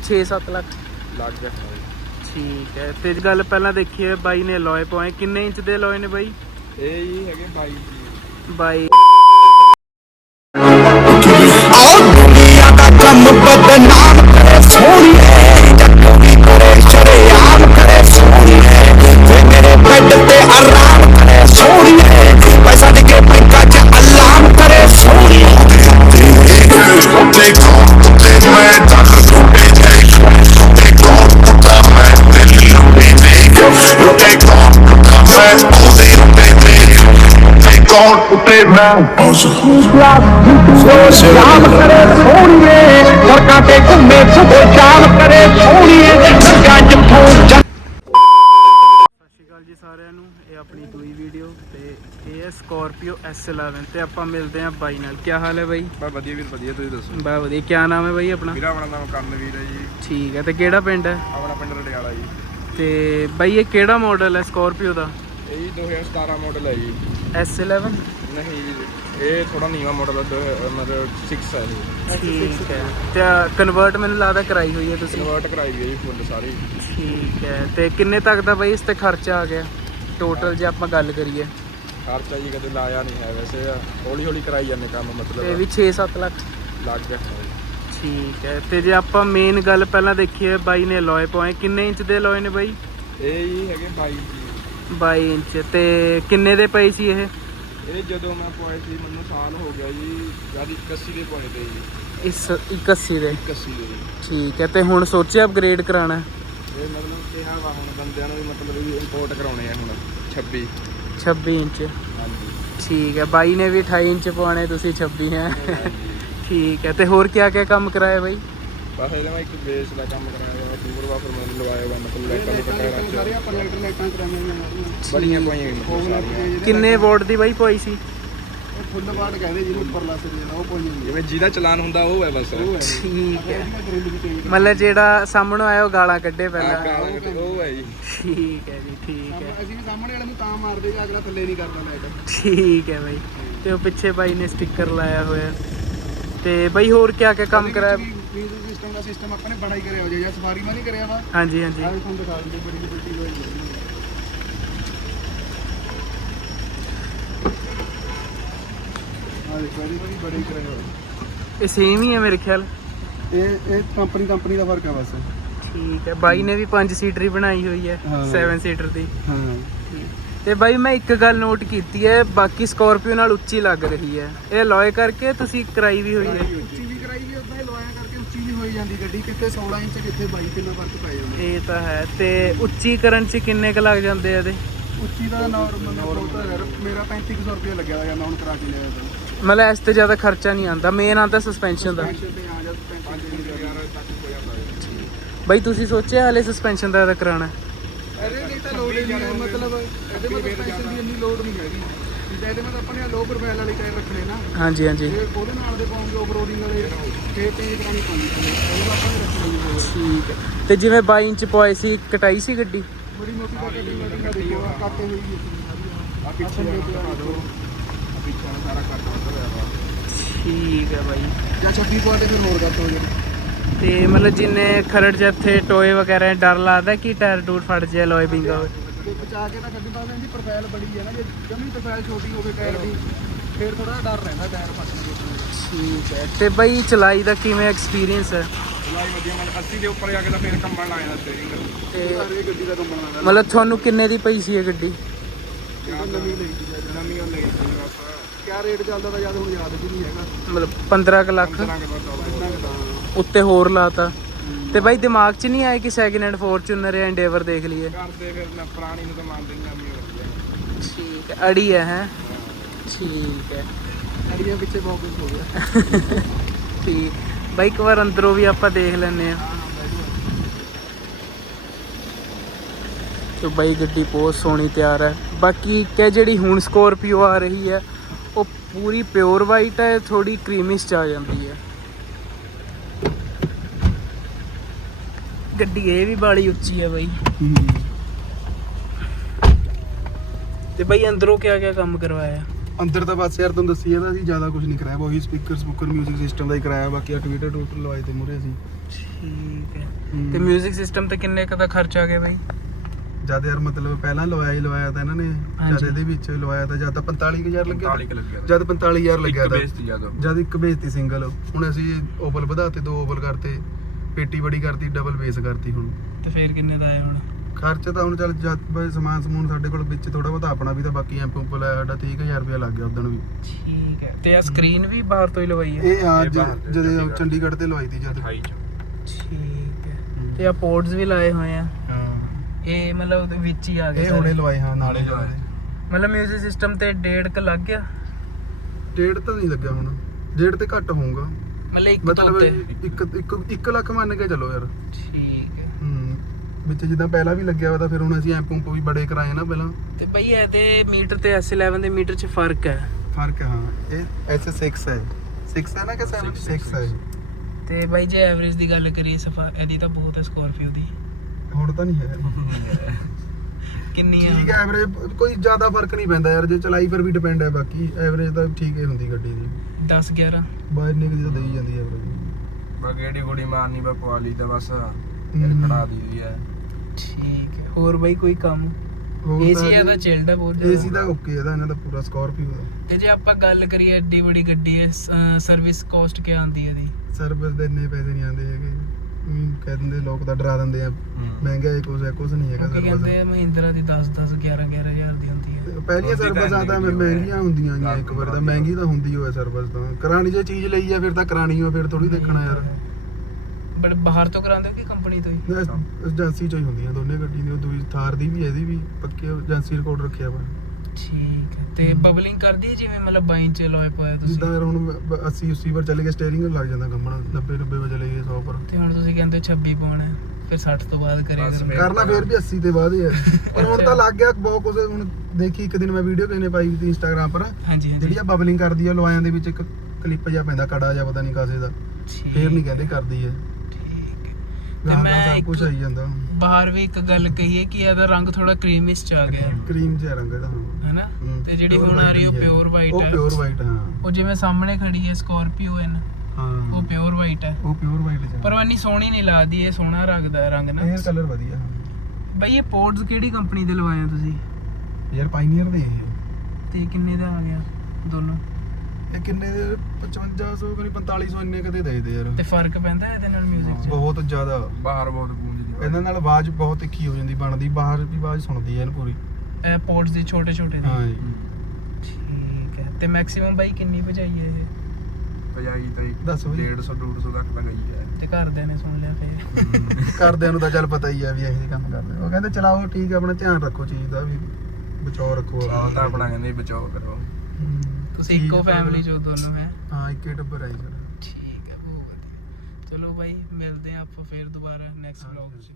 ਵੀ 6-7 ਲੱਖ ਲੱਗ ਗਿਆ ਠੀਕ ਹੈ ਤੇ ਗੱਲ ਪਹਿਲਾਂ ਦੇਖੀਏ ਬਾਈ ਨੇ ਲੋਏ ਪਵਾਏ ਕਿੰਨੇ ਇੰਚ ਦੇ ਲੋਏ ਨੇ ਬਾਈ ਇਹ ਜੀ ਹੈਗੇ 22 ਜੀ ਬਾਈ ਦੁਨੀਆ ਦਾ ਕੰਮ ਬਦਨਾਮ ਮੈਂ ਸ਼ਾਮ ਕਰੇ ਸੋਹਣੀਏ ਸੜਕਾਂ ਤੇ ਘੁੰਮੇ ਸੁਬਹ ਸ਼ਾਮ ਕਰੇ ਸੋਹਣੀਏ 'ਚ ਫੋਨ ਸਤਿ ਸ਼੍ਰੀ ਅਕਾਲ ਜੀ ਸਾਰਿਆਂ ਨੂੰ ਇਹ ਆਪਣੀ ਦੂਈ ਵੀਡੀਓ ਤੇ ਇਹ ਹੈ ਸਕੋਰਪੀਓ S11 ਤੇ ਆਪਾਂ ਮਿਲਦੇ ਹਾਂ ਬਾਈ ਨਾਲ। ਕੀ ਹਾਲ ਹੈ ਬਾਈ? ਬਸ ਵਧੀਆ ਵੀਰ ਵਧੀਆ ਤੁਸੀਂ ਦੱਸੋ? ਬਾ ਵਧੀਆ। ਕੀ ਨਾਮ ਹੈ ਬਾਈ ਆਪਣਾ? ਵੀਰਾ ਆਪਣਾ ਨਾਮ ਕਰਨਵੀਰ ਹੈ ਜੀ। ਠੀਕ ਹੈ ਤੇ ਕਿਹੜਾ ਪਿੰਡ ਹੈ? ਆਪਣਾ ਪਿੰਡ ਰੜਿਆਲਾ ਜੀ। ਤੇ ਬਾਈ ਇਹ ਕਿਹੜਾ ਮਾਡਲ ਹੈ ਸਕੋਰਪੀਓ ਦਾ? ਇਹ ਜੀ 2017 ਮਾਡਲ ਹੈ ਜੀ। S11? ਨਹੀਂ ਜੀ ਇਹ ਥੋੜਾ ਨੀਵਾ ਮਾਡਲ ਹੈ ਦੋ- ਮਤਲਬ 6 ਹੈ ਇਹ। ਠੀਕ ਹੈ। ਤੇ ਕਨਵਰਟ ਮੈਨੂੰ ਲੱਗਦਾ ਕਰਾਈ ਹੋਈ ਹੈ ਤੁਸੀਂ। ਕਨਵਰਟ ਕਰਾਈ ਗਈ ਜੀ ਫੁੱਲ ਸਾਰੀ। ਠੀਕ ਹੈ। ਤੇ ਕਿੰਨੇ ਤੱਕ ਦਾ ਬਾਈ ਇਸ ਤੇ ਖਰਚਾ ਆ ਗਿਆ? ਟੋਟਲ ਜੇ ਆਪਾਂ ਗੱਲ ਕਰੀਏ। ਖਰਚਾ ਜੀ ਕਦੇ ਲਾਇਆ ਨਹੀਂ ਹੈ ਵੈਸੇ ਹੌਲੀ ਹੌਲੀ ਕਰਾਈ ਜਾਂਦੇ ਕੰਮ ਤੇ ਮਤਲਬ ਵੀ 6-7 ਲੱਖ। ਲੱਗ ਗਿਆ ਠੀਕ ਹੈ। ਤੇ ਜੇ ਆਪਾਂ ਮੇਨ ਗੱਲ ਪਹਿਲਾਂ ਦੇਖੀਏ ਬਾਈ ਨੇ ਲੋਏ ਪਵਾਏ। ਕਿੰਨੇ ਇੰਚ ਦੇ ਲੋਏ ਨੇ ਬਾਈ? ਇਹ ਜੀ ਹੈਗੇ 22 ਜੀ। 22 ਇੰਚ। ਤੇ ਕਿੰਨੇ ਦੇ ਪਏ ਸੀ ਇਹ? ਇਹ ਜਦੋਂ ਮੈਂ ਪੁਆਏ ਸੀ ਮੈਨੂੰ ਸਾਲ ਹੋ ਗਿਆ ਜੀ ਜਦ 81 ਦੇ ਪੁਆਏ ਤੇ ਜੀ। ਇਸ 81 ਦੇ? 81 ਦੇ ਜੀ। ਠੀਕ ਹੈ ਤੇ ਹੁਣ ਸੋਚਿਆ ਅਪਗ੍ਰੇਡ ਕਰਾਣਾ ਇਹ ਮਤਲਬ ਕਿਹਾ ਵਾ ਹੁਣ ਬੰਦਿਆਂ ਨੂੰ ਵੀ ਮਤਲਬ ਵੀ ਇੰਪੋਰਟ ਕਰਾਉਣੇ ਆ ਹੁਣ 26 26 ਇੰਚ। ਹਾਂਜੀ। ਠੀਕ ਹੈ ਬਾਈ ਨੇ ਵੀ 28 ਇੰਚ ਪਵਾਣੇ ਤੁਸੀਂ 26 ਹੈ। ਠੀਕ ਹੈ ਤੇ ਹੋਰ ਕਿਆ ਕਿਆ ਕੰਮ ਕਰਾਇਆ ਬਾਈ? ਬਸ ਇਹਦੇ ਮੈਂ ਇੱਕ ਬੇਸ ਦਾ ਕੰਮ ਕਰਾਇਆ ਵਾ ਦੂਰ ਵਾਫਰ ਮੈਂ ਲਵਾਇਆ ਵਾ ਮਤਲਬ ਲਾਈਟਾਂ ਪਟਾਰਾਂ ਚ ਆਪਾਂ ਲਾਈਟਰ ਲਾਈਟਾਂ ਕਰਾਉਣੀਆਂ ਬੜੀਆਂ ਪਾਈਆਂ ਮਤਲਬ ਸਾਰੀਆਂ। ਕਿੰਨੇ ਵੋਟ ਦੀ ਬਾਈ ਪਵਾਈ ਸੀ? ਫੁੱਲ ਬਾੜ ਕਹਿੰਦੇ ਜਿਹਨੂੰ ਉੱਪਰਲਾ ਸਿਰ ਜਿਹੜਾ ਉਹ ਕੋਈ ਨਹੀਂ। ਜਿਵੇਂ ਜਿਹਦਾ ਚਲਾਨ ਹੁੰਦਾ ਉਹ ਹੈ ਬਸ। ਉਹ ਹੈ। ਠੀਕ ਹੈ। ਵੀ ਮਤਲਬ ਜਿਹੜਾ ਸਾਹਮਣੋਂ ਆਇਆ ਉਹ ਗਾਲਾਂ ਕੱਢੇ ਪਹਿਲਾਂ। ਗਾਲਾਂ ਕੱਢੇ, ਉਹ ਹੈ ਜੀ। ਠੀਕ ਹੈ ਜੀ ਠੀਕ ਹੈ। ਅਸੀਂ ਵੀ ਸਾਹਮਣੇ ਵਾਲੇ ਨੂੰ ਤਾਂ ਮਾਰ ਦੇਗਾ ਅਗਲਾ ਥੱਲੇ ਨਹੀਂ ਕਰਦਾ ਲਾਈਟ। ਠੀਕ ਹੈ ਬਾਈ। ਤੇ ਉਹ ਪਿੱਛੇ ਬਾਈ ਨੇ ਸਟicker ਲਾਇਆ ਹੋਇਆ। ਤੇ ਬਾਈ ਹੋਰ ਕਿਆ ਕਿਆ ਕੰਮ ਕਰਾਇਆ? ਮਿਊਜ਼ਿਕ ਸਿਸਟਮ ਦਾ ਸਿਸਟਮ ਆਪਾਂ ਨੇ ਬੜਾ ਹੀ ਕਰਿਆ ਹੋ ਜਾਂ ਸਫਾਰੀ ਮਾ ਨਹੀਂ ਕਰਿਆ ਵਾ। ਹਾਂਜੀ ਹਾਂਜੀ। ਆਹ ਤੁਹਾਨੂੰ ਦਿਖਾ ਦਿੰਦੇ ਬੜੀ ਬੜੀ ਚੀਜ਼ ਹੋਈ ਆ ਦੇਖੋ ਇਹਦੀ ਵੀ ਬੜੇ ਹੀ ਕਰਿਆ ਹੋਇਆ। ਇਹ ਸੇਮ ਹੀ ਹੈ ਮੇਰੇ ਖਿਆਲ। ਇਹ ਇਹ ਕੰਪਨੀ ਕੰਪਨੀ ਦਾ ਫ਼ਰਕ ਹੈ ਬਸ। ਠੀਕ ਹੈ ਬਾਈ ਨੇ ਵੀ 5 ਸੀਟਰ ਹੀ ਬਣਾਈ ਹੋਈ ਹੈ ਹਾਂ। 7 ਸੀਟਰ ਦੀ। ਹਾਂ। ਤੇ ਬਾਈ ਮੈਂ ਇੱਕ ਗੱਲ ਨੋਟ ਕੀਤੀ ਹੈ ਬਾਕੀ ਸਕਾਰਪੀਓ ਨਾਲ ਉੱਚੀ ਲੱਗ ਰਹੀ ਹੈ। ਇਹ ਲੋਏ ਕਰਕੇ ਤੁਸੀਂ ਕਰਾਈ ਵੀ ਹੋਈ ਹੈ ਉੱਚੀ ਵੀ ਕਰਾਈ ਵੀ ਉਦਾਂ ਹੀ ਲਵਾਇਆ ਕਰਕੇ ਉੱਚੀ ਵੀ ਹੋਈ ਜਾਂਦੀ ਗੱਡੀ ਕਿਤੇ 16 ਇੰਚ ਕਿਤੇ 22 ਕਿਲੋ ਫ਼ਰਕ ਪੈ ਜਾਂਦਾ। ਇਹ ਤਾਂ ਹੈ। ਤੇ ਉੱਚੀ ਕਰਨ 'ਚ ਕਿੰਨੇ ਕੁ ਲੱਗ ਜਾਂਦੇ ਆ ਇਹਦੇ? ਉੱਚੀ ਦਾ ਨਾਰਮਲ ਮੇਰਾ 3500 ਰੁਪਏ ਲੱਗਿਆ ਹੋਇਆ ਮੈਂ ਹੁਣ ਕਰਾ ਕੇ ਲਿਆਇਆ ਤਾਂ ਮਤਲਬ ਇਸ ਤੇ ਜ਼ਿਆਦਾ ਖਰਚਾ ਨਹੀਂ ਆਉਂਦਾ। ਮੇਨ ਆਉਂਦਾ ਸਸਪੈਂਸ਼ਨ ਦਾ। ਪੈਂਸ਼ਨ ਤੇ ਆ ਜਾ 3500 ਯਾਰ ਤੱਕ ਹੋ ਜਾਂਦਾ ਹੈ ਬਾਈ ਤੁਸੀਂ ਸੋਚਿਆ ਹਲੇ ਸਸਪੈਂਸ਼ਨ ਦਾ ਇਹਦਾ ਕਰਾਉਣਾ? ਇਹਦੇ ਲਈ ਤਾਂ ਲੋਡ ਹੀ ਨਹੀਂ ਮਤਲਬ ਇਹਦੇ ਮਤਲਬ ਪੈਂਸ਼ਨ ਦੀ ਇੰਨੀ ਲੋਡ ਨਹੀਂ ਹੈਗੀ। ਮਤਲਬ ਆਪਣੇ ਲੋ ਪ੍ਰੋਫਾਈਲ ਵਾਲੇ ਟਾਇਰ ਰੱਖਣੇ ਨਾ। ਹਾਂਜੀ ਹਾਂਜੀ। ਤੇ ਉਹਦੇ ਨਾਲ ਦੇ ਪਾਉਂਗੇ ਓਵਰਲੋਡਿੰਗ ਵਾਲੇ ਫੇਰ ਤੇ ਕਰਾਉਣੀ ਪੈਂਦੀ ਹੈ। ਉਹਨੂੰ ਆਪਾਂ ਨੇ ਰੱਖਣਾ ਹੀ। ਹੋਊਗਾ ਠੀਕ ਹੈ। ਤੇ ਜਿਵੇਂ 22 ਇੰਚ ਪਵਾਈ ਸੀ ਕਟਾਈ ਸੀ ਗੱਡੀ? ਬੜੀ ਮੋਟੀ ਕੱਟ ਦੀ ਲੋਡਿੰਗ ਦਾ ਦੇਖੋ ਆਹ ਕੱਟ ਹੋਈ ਹੈ ਆ ਪਿੱਛੇ ਵਾਲਾ ਦਿਖਾ ਦਿਓ। ਆ ਪਿੱਛੇ ਵਾਲਾ ਸਾਰਾ ਕੱਟ ਹੁੰਦਾ ਹੋਇਆ ਵਾ। ਠੀਕ ਹੈ ਬਾਈ। ਜਾਂ 26 ਕੁਆਟੇ ਫਿਰ ਹੋਰ ਕੱਟ ਹੋ ਜਾਣਾ ਤੇ ਮਤਲਬ ਜਿੰਨੇ ਖਰੜ ਜਿੱਥੇ ਟੋਏ ਵਗੈਰਾ ਡਰ ਲੱਗਦਾ ਕਿ ਟਾਇਰ ਟੂਰ ਫਟ ਜਾਏ ਲੋਏ ਬਿੰਗਾ ਹੋਵੇ ਬਚਾ ਕੇ ਤਾਂ ਗੱਡੀ ਪਾਉਂਦੇ ਇਹਦੀ ਪ੍ਰੋਫਾਈਲ ਬੜੀ ਹੈ ਨਾ ਜੇ ਜਮੀ ਪ੍ਰੋਫਾਈਲ ਛੋਟੀ ਹੋਵੇ ਟਾਇਰ ਦੀ ਫਿਰ ਥੋੜਾ ਡਰ ਰਹਿੰਦਾ ਟਾਇਰ ਫਟਣ ਦਾ ਠੀਕ ਹੈ। ਤੇ ਬਾਈ ਚਲਾਈ ਦਾ ਕਿਵੇਂ ਐਕਸਪੀਰੀਅੰਸ ਹੈ? ਚਲਾਈ ਵਧੀਆ ਮਤਲਬ 80 ਦੇ ਉੱਪਰ ਜਾ ਕੇ ਤਾਂ ਫੇਰ ਕੰਬਣ ਲੱਗ ਜਾਂਦਾ ਸਟੀਅਰਿੰਗ ਤੇ। ਸਾਰੇ ਗੱਡੀ ਦਾ ਕੰਮ ਬਣਾਉਂਦਾ ਮਤਲਬ ਤੁਹਾਨੂੰ ਕਿੰਨੇ ਦੀ ਪਈ ਸੀ ਇਹ ਗੱਡੀ? ਨਵੀਂ ਲਈ ਸੀ ਯਾਰ। ਨਵੀਂ ਉਹ ਲਈ ਸੀ ਬਸ। ਕਿਆ ਰੇਟ ਚੱਲਦਾ ਤਾਂ ਯਾਦ ਹੁਣ ਯਾਦ ਵੀ ਨਹੀਂ ਹੈਗਾ। ਮਤਲਬ 15 ਕੁ ਲੱਖ। ਉੱਤੇ ਹੋਰ ਲਾਤਾ। ਤੇ ਬਾਈ ਦਿਮਾਗ 'ਚ ਨਹੀਂ ਆਇਆ ਕਿ ਸੈਕਿੰਡ ਹੈਂਡ ਫੋਰਚੂਨਰ ਜਾਂ ਐਂਡੇਵਰ ਦੇਖ ਲਈਏ? ਕਰਦੇ ਫਿਰ ਨਾ ਪੁਰਾਣੀ ਨੂੰ ਤਾਂ ਨਹੀਂ ਠੀਕ ਹੈ ਅੜੀ ਹੈ ਹੈ? ਠੀਕ ਹੈ। ਅੜੀਆਂ ਪਿੱਛੇ ਬਹੁਤ ਕੁਝ ਹੋ ਗਿਆ। ਠੀਕ। ਬਾਈ ਇੱਕ ਵਾਰ ਅੰਦਰੋਂ ਵੀ ਆਪਾਂ ਦੇਖ ਲੈਨੇ ਆ ਤੇ ਬਾਈ ਗੱਡੀ ਬਹੁਤ ਸੋਹਣੀ ਤਿਆਰ ਹੈ। ਬਾਕੀ ਕਿ ਜਿਹੜੀ ਹੁਣ ਸਕੋਰਪੀਓ ਆ ਰਹੀ ਹੈ ਉਹ ਪੂਰੀ ਪਿਓਰ ਵਾਈਟ ਹੈ ਥੋੜੀ ਕ੍ਰੀਮਿਸ਼ ਚ ਆ ਜਾਂਦੀ ਹੈ। ਗੱਡੀ ਇਹ ਵੀ ਬਾੜੀ ਉੱਚੀ ਹੈ ਬਾਈ ਤੇ ਬਾਈ ਅੰਦਰੋਂ ਕਿਆ ਕਿਆ ਕੰਮ ਕਰਵਾਇਆ ਅੰਦਰ ਤਾਂ ਬਸ ਯਾਰ ਤੁਹਾਨੂੰ ਦੱਸੀ ਜਾਂਦਾ ਅਸੀਂ ਜ਼ਿਆਦਾ ਕੁਝ ਨਹੀਂ ਕਰਾਇਆ ਉਹੀ ਸਪੀਕਰ ਸਪੂਕਰ 뮤직 ਸਿਸਟਮ ਦਾ ਹੀ ਕਰਾਇਆ ਬਾਕੀ ਆ ਟਵਿੱਟਰ ਟੂਟਰ ਲਵਾਏ ਤੇ ਮੁਰੇ ਅਸੀਂ ਠੀਕ ਹੈ ਹਮ। ਤੇ 뮤직 ਸਿਸਟਮ ਤੇ ਕਿੰਨੇ ਕ ਦਾ ਖਰਚ ਆ ਗਿਆ ਬਾਈ ਜਦ ਯਾਰ ਮਤਲਬ ਪਹਿਲਾਂ ਲਵਾਇਆ ਹੀ ਲਵਾਇਆ ਤਾਂ ਇਹਨਾਂ ਨੇ ਹਾਂਜੀ। ਜਦ ਇਹਦੇ ਵਿੱਚ ਲਵਾਇਆ ਤਾਂ ਜਦ ਤਾਂ 45000 ਲੱਗਿਆ 45 ਕੁ ਲੱਗਿਆ ਜਦ 45000 ਲੱਗਿਆ ਇੱਕ ਤਾਂ ਬੇਸ ਤੀ ਜਦੋਂ ਜਦ ਇੱਕ ਵੇਚਤੀ ਸਿੰਗਲ ਹੁਣ ਅਸੀਂ ਓਵਲ ਵਧਾਤੇ ਦੋ ਓਵਲ ਕਰਤੇ ਪੇਟੀ ਬੜੀ ਕਰਤੀ ਡਬਲ ਬੇਸ ਕਰਤੀ ਹੁਣ। ਤੇ ਫੇਰ ਕਿੰਨੇ ਦਾ ਆਇਆ ਹੁਣ? ਖਰਚ ਤਾਂ ਹੁਣ ਚੱਲ ਜਦ ਬਈ ਸਮਾਨ ਸਮੂਨ ਸਾਡੇ ਕੋਲ ਵਿੱਚ ਥੋੜਾ ਬਹੁਤਾ ਆਪਣਾ ਵੀ ਤਾਂ ਬਾਕੀ ਐਂਪ ਉੱਪ ਲਾਇਆ ਸਾਡਾ 30000 ਰੁਪਇਆ ਲੱਗ ਗਿਆ ਉਦੋਂ ਵੀ। ਠੀਕ ਹੈ। ਤੇ ਆ ਸਕਰੀਨ ਵੀ ਬਾਹਰ ਤੋਂ ਹੀ ਲਵਾਈ ਹੈ? ਇਹ ਆ ਤੇ ਜਦੋਂ ਚੰਡੀਗੜ੍ਹ। ਤੇ ਲਵਾਈ ਤੀ ਜਦ। 28 ਚ। ਠੀਕ ਹੈ। ਤੇ ਆ ਪੋਰਟਸ ਵੀ ਲਾਏ ਹੋਏ ਆ? ਹਾਂ। ਇਹ ਮਤਲਬ ਉਹਦੇ ਵਿੱਚ ਹੀ ਆ ਗਏ ਇਹ ਹੁਣੇ ਸਾਰੇ। ਲਵਾਏ ਹਾਂ ਨਾਲੇ ਲਵਾਏ। ਲਵਾਏ। ਮਤਲਬ 뮤직 ਸਿਸਟਮ ਤੇ ਡੇਢ ਕ ਲੱਗ ਗਿਆ? ਡੇਢ ਤਾਂ ਨਹੀਂ ਲੱਗਿਆ ਹੁਣ। ਡੇਢ ਤੇ ਘੱਟ ਹੋਊਗਾ। ਮਤਲਬ ਇੱਕ ਤੋਂ ਮਤਲਬ ਉੱਤੇ ਇੱਕ ਇੱਕ 1 ਲੱਖ ਮੰਨ ਕੇ ਚੱਲੋ ਯਾਰ। ਠੀਕ ਹੈ। ਹੂੰ ਵਿੱਚ ਜਿੱਦਾਂ ਪਹਿਲਾਂ ਵੀ ਲੱਗਿਆ ਵਾ ਤਾਂ ਫਿਰ ਹੁਣ ਅਸੀਂ ਐਂਪ ਉਂਪ ਵੀ ਬੜੇ ਕਰਾਏ ਨਾ ਪਹਿਲਾਂ। ਤੇ ਬਈ ਇਹਦੇ ਮੀਟਰ ਤੇ S11 ਦੇ ਮੀਟਰ 'ਚ ਫ਼ਰਕ ਹੈ। ਫ਼ਰਕ ਹੈ ਹਾਂ। ਇਹ S6 ਹੈ। 6 ਹੈ ਨਾ ਕਿ 7 6 ਹੈ। ਤੇ ਬਾਈ ਜੇ ਐਵਰੇਜ ਦੀ ਗੱਲ ਕਰੀਏ ਸਫਾ ਇਹਦੀ ਤਾਂ ਬਹੁਤ ਹੈ ਸਕੋਰਪੀਓ ਦੀ। ਹੁਣ ਤਾਂ ਨਹੀਂ ਹੈ। ਕਿੰਨੀ ਆ? ਠੀਕ ਹੈ ਐਵਰੇਜ ਕੋਈ ਜ਼ਿਆਦਾ ਫ਼ਰਕ ਨਹੀਂ ਪੈਂਦਾ ਯਾਰ ਜੇ ਚਲਾਈ ਪਰ ਵੀ ਡਿਪੈਂਡ ਹੈ ਬਾਕੀ ਐਵਰੇਜ ਤਾਂ ਠੀਕ ਹੀ ਹੁੰਦੀ ਗੱਡੀ ਦੀ। 10 11 ਬਾਹਰ ਨਿਕਲ ਤਾਂ ਦੇਈ ਜਾਂਦੀ ਐਵਰੇਜ ਬਾਕੀ ਜਿਹੜੀ ਗੋੜੀ ਮਾਰਨੀ ਬਾ ਪਵਾਲੀ ਤਾਂ ਬਸ ਫਿਰ ਖੜਾ ਦੀ ਹੋਈ ਹੈ। ਠੀਕ ਹੈ ਹੋਰ ਬਾਈ ਕੋਈ ਕੰਮ? ਏਸੀ ਤਾਂ ਇਹਦਾ ਚਿਲਡ ਹੈ ਬਹੁਤ ਏਸੀ ਦਾ ਓਕੇ ਇਹਦਾ ਇਹਨਾਂ ਦਾ ਪੂਰਾ ਸਕਾਰਪੀਓ ਦਾ ਤੇ ਜੇ ਆਪਾਂ ਗੱਲ ਕਰੀਏ ਐਡੀ ਬੜੀ ਗੱਡੀ ਹੈ ਸਰਵਿਸ ਕਾਸਟ ਕੀ ਆਂਦੀ ਹੈ ਦੀ ਸਰਵਿਸ ਦੇ ਇੰਨੇ ਪੈਸੇ ਨਹੀਂ ਆਉਂਦੇ ਹੈਗੇ। ਕਹਿ ਦਿੰਦੇ ਲੋਕ ਤਾਂ ਡਰਾ ਦਿੰਦੇ ਆ। ਮਹਿੰਗਾ ਹੈ ਕੁਝ ਹੈ ਕੁਝ ਨਹੀਂ ਹੈਗਾ ਕਿਉਂਕਿ ਕਹਿੰਦੇ ਆ ਮਹਿੰਦਰਾ ਦੀ 10 10 11 11000 ਦੀ ਹੁੰਦੀ ਹੈ ਪਹਿਲੀਆਂ ਸਰਵਿਸਾਂ ਵੀ ਮਹਿੰਗੀਆਂ ਹੁੰਦੀਆਂ ਗੀਆਂ ਇੱਕ ਵਾਰ ਤਾਂ। ਮਹਿੰਗੀ ਤਾਂ ਹੁੰਦੀ ਹੋਏ ਸਰਵਿਸ ਤਾਂ। ਕਰਾਣੀ ਜੇ ਚੀਜ਼ ਲਈ ਆ ਫਿਰ ਤਾਂ ਕਰਾਣੀ ਹੋ ਫਿਰ ਥੋੜੀ ਦੇਖਣਾ ਯਾਰ। ਬਟ ਬਾਹਰ ਤੋਂ ਕਰਾਉਂਦੇ ਹੋ ਕਿ ਕੰਪਨੀ ਤੋਂ ਹੀ? ਏਜੰਸੀ ਚੋਂ ਹੀ ਹੁੰਦੀਆਂ ਦੋਨੇ ਗੱਡੀ ਦੀ। ਉਹ ਦੂਜੀ ਥਾਰ ਦੀ ਵੀ ਇਹਦੀ ਵੀ ਪੱਕੇ ਏਜੰਸੀ ਰਿਕਾਰਡ ਰੱਖਿਆ ਵਾ ਠੀਕ ਹੈ। ਤੇ ਬਬਲਿੰਗ ਕਰਦੀ ਜਿਵੇਂ ਮਤਲਬ ਬਾਈਨ ਚ ਲੋਏ ਪਾਇਆ ਤੁਸੀਂ? ਜਿੱਦਾਂ ਯਾਰ ਹੁਣ 80 80 ਵਾਰ ਚੱਲੇ ਗਏ ਸਟੀਅਰਿੰਗ ਲੱਗ ਜਾਂਦਾ ਕੰਬਣਾ 90 90 ਵਾਰ ਚਲੇ ਗਏ 100 ਪਰ ਤੇ ਹੁਣ ਤੁਸੀਂ ਕਹਿੰਦੇ ਹੋ 26 ਪਾਉਣਾ ਹੈ, ਫਿਰ 60 ਤੋਂ ਬਾਅਦ ਕਰਿਆ ਬਸ ਕਰੋ ਫਿਰ- ਕਰਨਾ ਫੇਰ ਵੀ 80 ਦੇ ਬਾਅਦ ਹੀ ਹੈ। ਪਰ ਹੁਣ ਤਾਂ ਲੱਗ ਗਿਆ ਬਹੁਤ ਕੁਝ ਹੁਣ ਦੇਖੀ ਇੱਕ ਦਿਨ ਮੈਂ ਵੀਡੀਓ ਕਿਸੇ ਨੇ ਪਾਈ ਸੀ ਇੰਸਟਾਗ੍ਰਾਮ ਪਰ। ਹਾਂਜੀ ਹਾਂਜੀ। ਜਿਹੜੀ ਆ ਬਬਲਿੰਗ ਕਰਦੀ ਆ ਲੋਆਇਆਂ ਦੇ ਵਿੱਚ ਇੱਕ ਕਲਿੱਪ ਜਿਹਾ ਪੈਂਦਾ ਕੜਾ ਜਿਹਾ ਪਤਾ ਨਹੀਂ ਕਾਸੇ ਦਾ। ਠੀਕ। ਫੇਰ ਨਹੀਂ ਕਹਿੰਦੇ ਕਰਦੀ ਹੈ ਠੀਕ ਹੈ। ਤੇ ਮੈਂ ਸਭ ਇੱਕ ਕੁਝ ਆਈ ਜਾਂਦਾ। ਬਾਹਰ ਵੀ ਇੱਕ ਗੱਲ ਕਹੀਏ ਕਿ ਇਹਦਾ ਰੰਗ ਥੋੜਾ ਕ੍ਰੀਮਿਸ਼ ਚ ਆ ਗਿਆ। ਕਰੀਮ ਜਿਹਾ ਰੰਗ ਇਹਦਾ। ਹਾਂ ਹੈਨਾ? ਹਮ, ਤੇ ਜਿਹੜੀ pure ਹੁਣ ਆ white ਰਹੀ ਉਹ ਹੀ ਹੈ। ਪਿਓਰ ਵਾਈਟ ਉਹ ਹੈ। ਪਿਓਰ ਵਾਈਟ ਹਾਂ। ਉਹ ਜਿਵੇਂ ਸਾਹਮਣੇ ਖੜੀ ਹੈ ਸਕੋਰਪੀਓ ਐਨ ਹਾਂ। ਉਹ ਪਿਓਰ ਵਾਈਟ ਹੈ। ਉਹ ਪਿਓਰ ਵਾਈਟ ਜਿਹਾ ਪਰ ਉਹ ਇੰਨੀ ਸੋਹਣੀ ਨਹੀਂ ਲੱਗਦੀ ਇਹ ਸੋਹਣਾ ਰੱਖਦਾ ਹੈ ਰੰਗ ਨਾ। ਇਹ ਕਲਰ ਵਧੀਆ। ਹਾਂ ਬਈ ਇਹ ਪੋਰਟਸ ਕਿਹੜੀ ਕੰਪਨੀ ਦੇ ਲਵਾਏ ਆ ਤੁਸੀਂ? ਯਾਰ ਪਾਈਨੀਅਰ ਦੇ ਇਹ। ਤੇ ਕਿੰਨੇ ਦਾ ਆ ਗਿਆ ਦੋਨੋਂ? ਇਹ ਕਿੰਨੇ ਦੇ? 5500 ਕਰੀ 4500 ਇੰਨੇ ਕਦੇ ਦੇ ਦੇ ਯਾਰ। ਤੇ ਫ਼ਰਕ ਪੈਂਦਾ ਇਹਦੇ ਨਾਲ 뮤직 'ਚ? ਬਹੁਤ ਜ਼ਿਆਦਾ। ਬਾਹਰ ਬਹੁਤ ਗੂੰਜਦੀ ਇਹਨਾਂ ਨਾਲ ਆਵਾਜ਼ ਬਹੁਤ ਤਿੱਖੀ ਹੋ ਜਾਂਦੀ ਬਣਦੀ। ਬਾਹਰ ਵੀ ਆਵਾਜ਼ ਸੁਣਦੀ ਹੈ ਇਹਨੂੰ ਪੂਰੀ। ਪੋਰਟਸ ਦੀ ਛੋਟੇ ਛੋਟੇ ਹਾਂ ਜੀ। ਠੀਕ ਹੈ। ਤੇ ਮੈਕਸਿਮਮ ਬਾਈ ਕਿੰਨੀ ਭਜਾਈ ਹੈ ਇਹ? ਪਜਾਈ ਤਾਂ ਦੱਸੋ ਜੀ। 150 150 ਤੱਕ ਤਾਂ ਗਈ ਹੈ। ਤੇ ਘਰਦਿਆਂ ਨੇ ਸੁਣ ਲਿਆ ਫੇਰ। ਘਰਦਿਆਂ ਨੂੰ ਤਾਂ ਚੱਲ ਪਤਾ ਹੀ ਆ ਵੀ ਇਹੋ ਜਿਹੇ ਕੰਮ ਕਰਦੇ ਉਹ ਕਹਿੰਦੇ ਚਲਾਓ ਠੀਕ ਆ ਆਪਣਾ ਧਿਆਨ ਰੱਖੋ ਚੀਜ਼ ਦਾ ਵੀ ਬਚਾਓ ਰੱਖੋ ਆਹ ਤਾਂ ਆਪਣਾ ਕਹਿੰਦੇ ਬਚਾਓ ਕਰੋ। ਤੁਸੀਂ ਠੀਕ ਇੱਕੋ ਆ, ਫੈਮਿਲੀ ਚੋਂ ਦੋਨੋਂ ਹੈ। ਹਾਂ ਇੱਕੇ ਟੱਬਰ ਆਈ ਸਾਡਾ ਠੀਕ ਹੈ ਬਹੁਤ ਵਧੀਆ। ਚਲੋ ਬਾਈ ਮਿਲਦੇ ਹਾਂ ਆਪਾਂ ਫੇਰ ਦੁਬਾਰਾ ਨੈਕਸਟ ਵਲੌਗ 'ਚ।